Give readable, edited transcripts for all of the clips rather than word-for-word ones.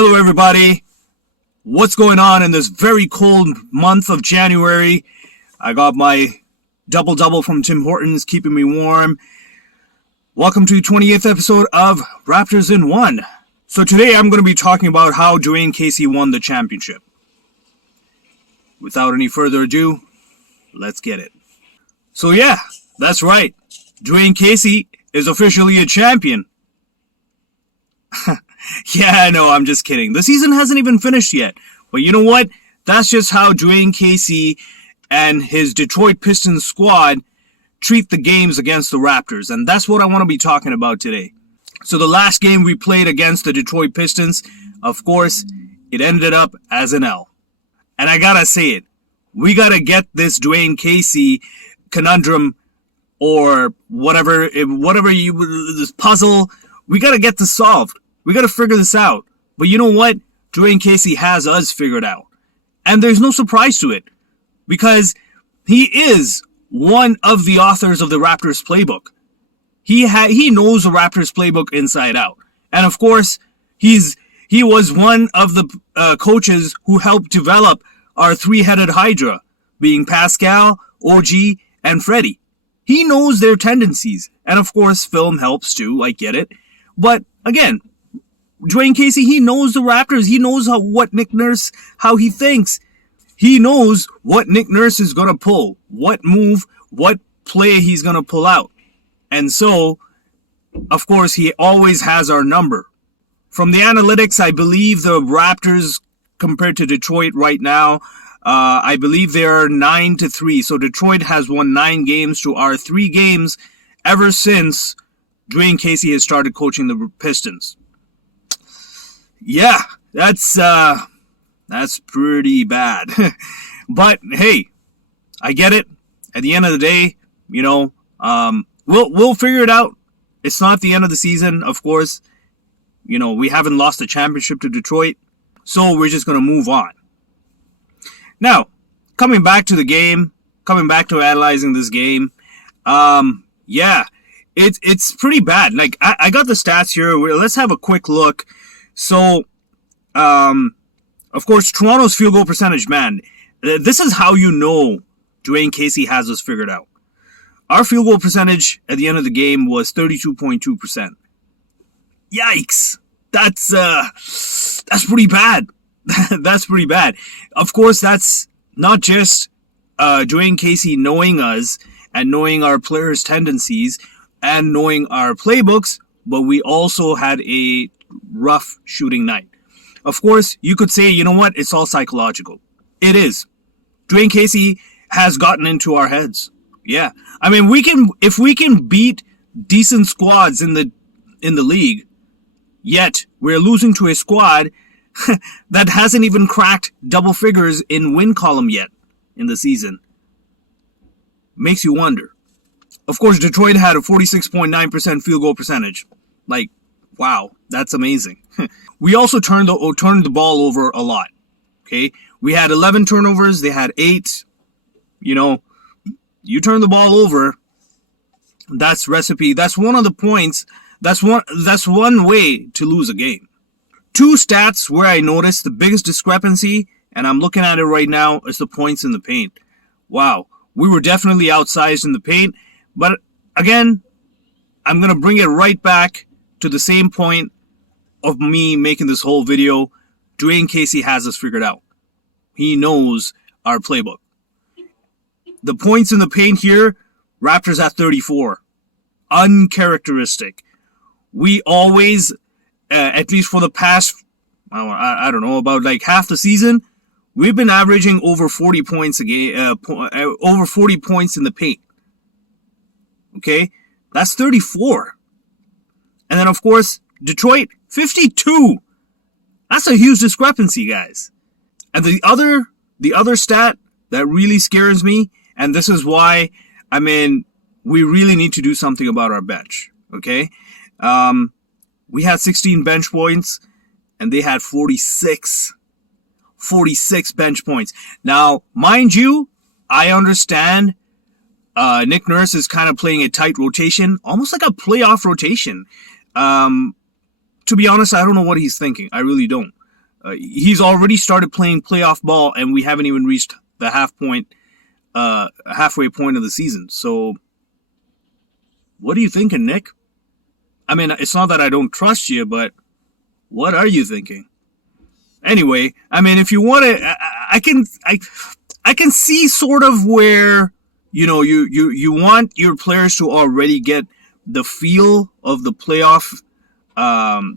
Hello, everybody. What's going on in this very cold month of January? I got my double-double from Tim Hortons, keeping me warm. Welcome to the 28th episode of Raptors in 1. So today I'm going to be talking about how Dwayne Casey won the championship. Without any further ado, let's get it. So yeah, that's right. Dwayne Casey is officially a champion. Yeah, no, I'm just kidding. The season hasn't even finished yet. But you know what? That's just how Dwayne Casey and his Detroit Pistons squad treat the games against the Raptors. And that's what I want to be talking about today. So the last game we played against the Detroit Pistons, of course, it ended up as an L. And I gotta say it. We gotta get this Dwayne Casey conundrum or whatever this puzzle, we gotta get this solved. We gotta figure this out. But you know what? Dwayne Casey has us figured out. And there's no surprise to it. Because he is one of the authors of the Raptors playbook. He knows the Raptors playbook inside out. And of course, he was one of the coaches who helped develop our three-headed Hydra, being Pascal, OG, and Freddie. He knows their tendencies. And of course, film helps too, I get it. But again, Dwayne Casey, he knows the Raptors. He knows what Nick Nurse, how he thinks. He knows what Nick Nurse is going to pull, what move, what play he's going to pull out. And so, of course, he always has our number. From the analytics, I believe the Raptors, compared to Detroit right now, I believe they're 9-3. So Detroit has won 9 games to our 3 games ever since Dwayne Casey has started coaching the Pistons. Yeah, that's pretty bad. But hey, I get it. At the end of the day, you know, we'll figure it out. It's not the end of the season, of course. You know, we haven't lost the championship to Detroit, so we're just gonna move on. Now, coming back to the game, coming back to analyzing this game, yeah, it's pretty bad. Like I got the stats here. Let's have a quick look. So, of course, Toronto's field goal percentage, man, this is how you know Dwayne Casey has us figured out. Our field goal percentage at the end of the game was 32.2%. Yikes! That's pretty bad. That's pretty bad. Of course, that's not just Dwayne Casey knowing us and knowing our players' tendencies and knowing our playbooks, but we also had a rough shooting night. Of course, you could say, you know what, it's all psychological. It is. Dwayne Casey has gotten into our heads. Yeah. I mean, if we can beat decent squads in the league, yet we're losing to a squad that hasn't even cracked double figures in win column yet in the season. Makes you wonder. Of course, Detroit had a 46.9% field goal percentage. Like, wow, that's amazing. We also turned the ball over a lot. Okay, we had 11 turnovers. They had 8. You know, you turn the ball over. That's recipe. That's one of the points. That's one way to lose a game. 2 stats where I noticed the biggest discrepancy, and I'm looking at it right now, is the points in the paint. Wow, we were definitely outsized in the paint. But again, I'm gonna bring it right back to the same point of me making this whole video. Dwayne Casey has us figured out. He knows our playbook. The points in the paint here, Raptors at 34. Uncharacteristic. We always, at least for the past, I don't know, about like half the season, we've been averaging over 40 points a game, over 40 points in the paint. Okay? That's 34. And then, of course, Detroit, 52. That's a huge discrepancy, guys. And the other stat that really scares me, and this is why, I mean, we really need to do something about our bench, okay? We had 16 bench points, and they had 46. 46 bench points. Now, mind you, I understand Nick Nurse is kind of playing a tight rotation, almost like a playoff rotation. To be honest, I don't know what he's thinking. I really don't. He's already started playing playoff ball, and we haven't even reached the halfway point of the season. So, what are you thinking, Nick? I mean, it's not that I don't trust you, but what are you thinking? Anyway, I mean, if you want to, I can see sort of where, you want your players to already get the feel of the playoff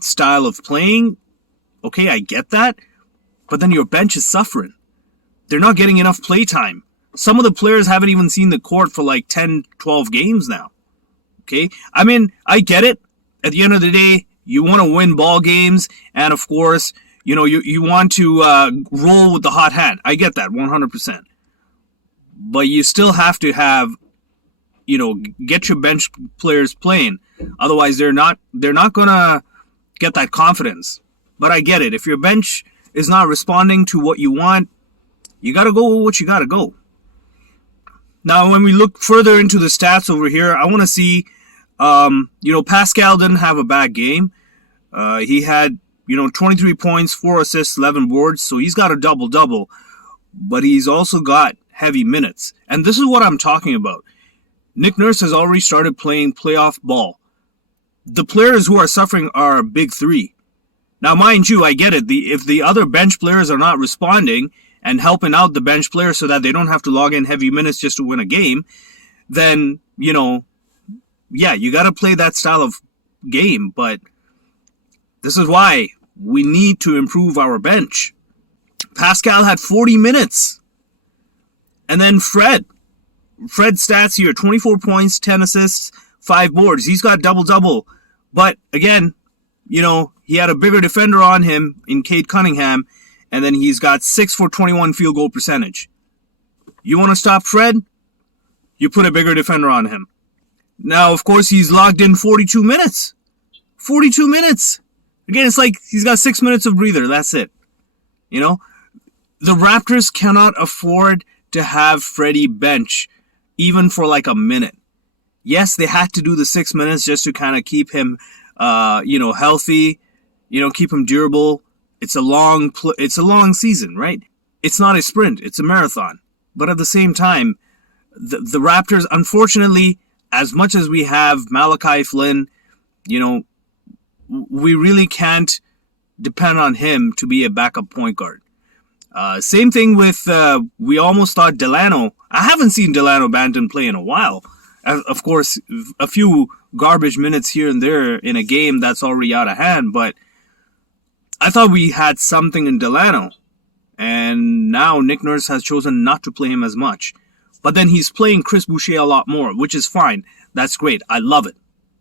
style of playing. Okay, I get that. But then your bench is suffering. They're not getting enough play time. Some of the players haven't even seen the court for like 10, 12 games now. Okay? I mean, I get it. At the end of the day, you want to win ball games. And of course, you want to roll with the hot hand. I get that 100%. But you still have to have, get your bench players playing. Otherwise, they're not going to get that confidence. But I get it. If your bench is not responding to what you want, you got to go with what you got to go. Now, when we look further into the stats over here, I want to see, Pascal didn't have a bad game. He had, 23 points, 4 assists, 11 boards. So he's got a double-double. But he's also got heavy minutes. And this is what I'm talking about. Nick Nurse has already started playing playoff ball. The players who are suffering are big three. Now, mind you, I get it. If the other bench players are not responding and helping out the bench players so that they don't have to log in heavy minutes just to win a game, then, you got to play that style of game. But this is why we need to improve our bench. Pascal had 40 minutes. And then Fred's stats here, 24 points, 10 assists, 5 boards. He's got double-double. But, again, he had a bigger defender on him in Casey Conundrum, and then he's got 6 for 21 field goal percentage. You want to stop Fred? You put a bigger defender on him. Now, of course, he's logged in 42 minutes. 42 minutes! Again, it's like he's got 6 minutes of breather. That's it. The Raptors cannot afford to have Freddie bench even for like a minute. Yes, they had to do the 6 minutes just to kind of keep him, healthy, keep him durable. It's a long season, right? It's not a sprint. It's a marathon. But at the same time, the Raptors, unfortunately, as much as we have Malachi Flynn, we really can't depend on him to be a backup point guard. Same thing with, we almost thought Delano. I haven't seen Delano Banton play in a while. Of course, a few garbage minutes here and there in a game that's already out of hand, but I thought we had something in Delano. And now Nick Nurse has chosen not to play him as much. But then he's playing Chris Boucher a lot more, which is fine. That's great. I love it.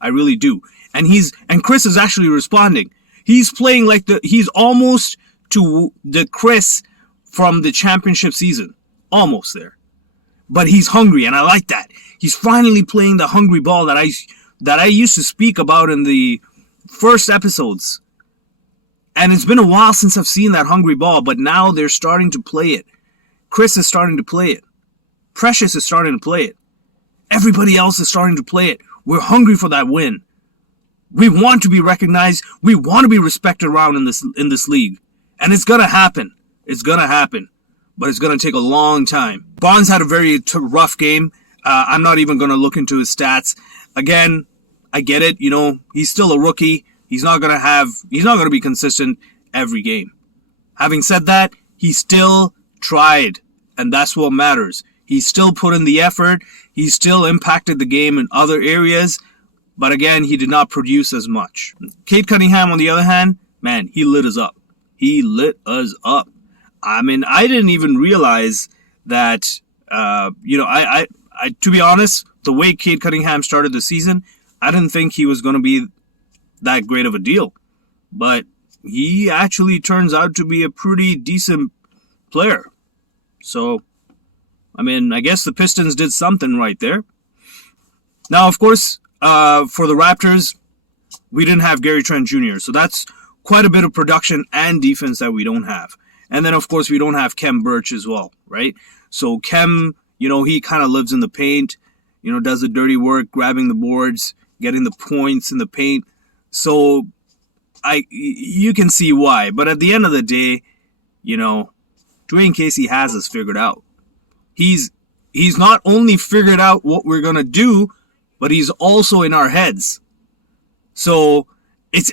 I really do. And Chris is actually responding. He's playing like he's almost to the Chris from the championship season. Almost there. But he's hungry, and I like that. He's finally playing the hungry ball that I used to speak about in the first episodes. And it's been a while since I've seen that hungry ball, but now they're starting to play it. Chris is starting to play it. Precious is starting to play it. Everybody else is starting to play it. We're hungry for that win. We want to be recognized. We want to be respected around in this league. And it's going to happen. It's going to happen. But it's going to take a long time. Bonds had a very rough game. I'm not even going to look into his stats. Again, I get it. He's still a rookie. He's not going to be consistent every game. Having said that, he still tried. And that's what matters. He still put in the effort. He still impacted the game in other areas. But again, he did not produce as much. Casey Conundrum, on the other hand, man, he lit us up. He lit us up. I mean, I didn't even realize that, I to be honest, the way Casey Conundrum started the season, I didn't think he was going to be that great of a deal. But he actually turns out to be a pretty decent player. So, I mean, I guess the Pistons did something right there. Now, of course, for the Raptors, we didn't have Gary Trent Jr., so that's quite a bit of production and defense that we don't have. And then, of course, we don't have Kem Birch as well, right? So Kem, he kind of lives in the paint, does the dirty work, grabbing the boards, getting the points in the paint. So you can see why. But at the end of the day, Dwayne Casey has us figured out. He's not only figured out what we're gonna do, but he's also in our heads. So it's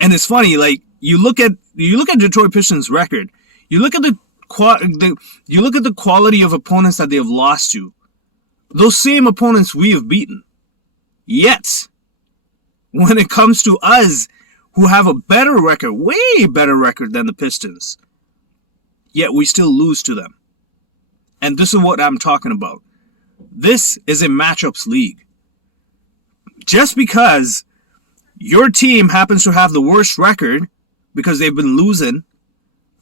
and it's funny. Like you look at Detroit Pistons' record. You look at the quality of opponents that they have lost to. Those same opponents we have beaten. Yet, when it comes to us, who have a better record, way better record than the Pistons, yet we still lose to them. And this is what I'm talking about. This is a matchups league. Just because your team happens to have the worst record because they've been losing,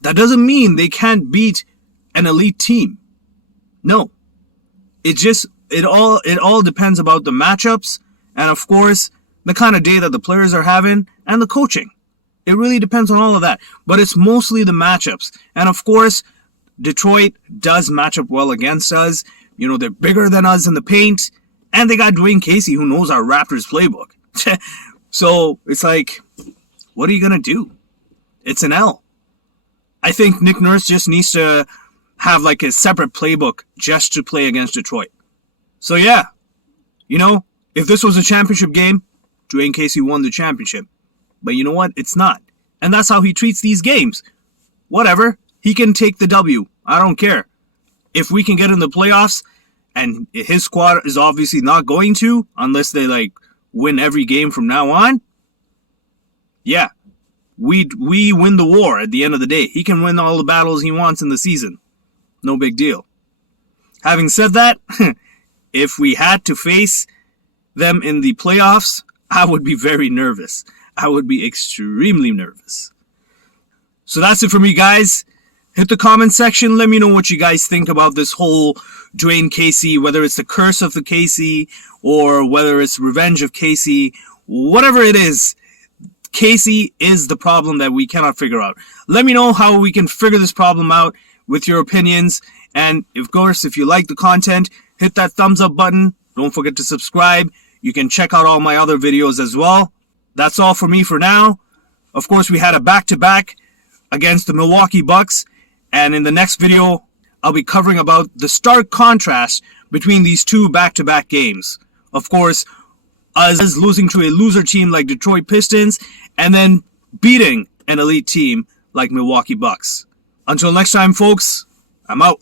that doesn't mean they can't beat an elite team. No. It all depends about the matchups and, of course, the kind of day that the players are having and the coaching. It really depends on all of that. But it's mostly the matchups. And, of course, Detroit does match up well against us. They're bigger than us in the paint. And they got Dwayne Casey, who knows our Raptors playbook. So it's like, what are you going to do? It's an L. I think Nick Nurse just needs to have like a separate playbook just to play against Detroit. So yeah, if this was a championship game, Dwayne Casey won the championship. But you know what? It's not. And that's how he treats these games. Whatever. He can take the W. I don't care. If we can get in the playoffs, and his squad is obviously not going to, unless they win every game from now on, yeah, we win the war at the end of the day. He can win all the battles he wants in the season. No big deal. Having said that, if we had to face them in the playoffs, I would be very nervous. I would be extremely nervous. So that's it for me, guys. Hit the comment section. Let me know what you guys think about this whole Dwayne Casey, whether it's the curse of the Casey or whether it's revenge of Casey. Whatever it is, Casey is the problem that we cannot figure out. Let me know how we can figure this problem out with your opinions. And, of course, if you like the content, hit that thumbs up button. Don't forget to subscribe. You can check out all my other videos as well. That's all for me for now. Of course, we had a back-to-back against the Milwaukee Bucks. And in the next video, I'll be covering about the stark contrast between these two back-to-back games. Of course, us losing to a loser team like Detroit Pistons and then beating an elite team like Milwaukee Bucks. Until next time, folks, I'm out.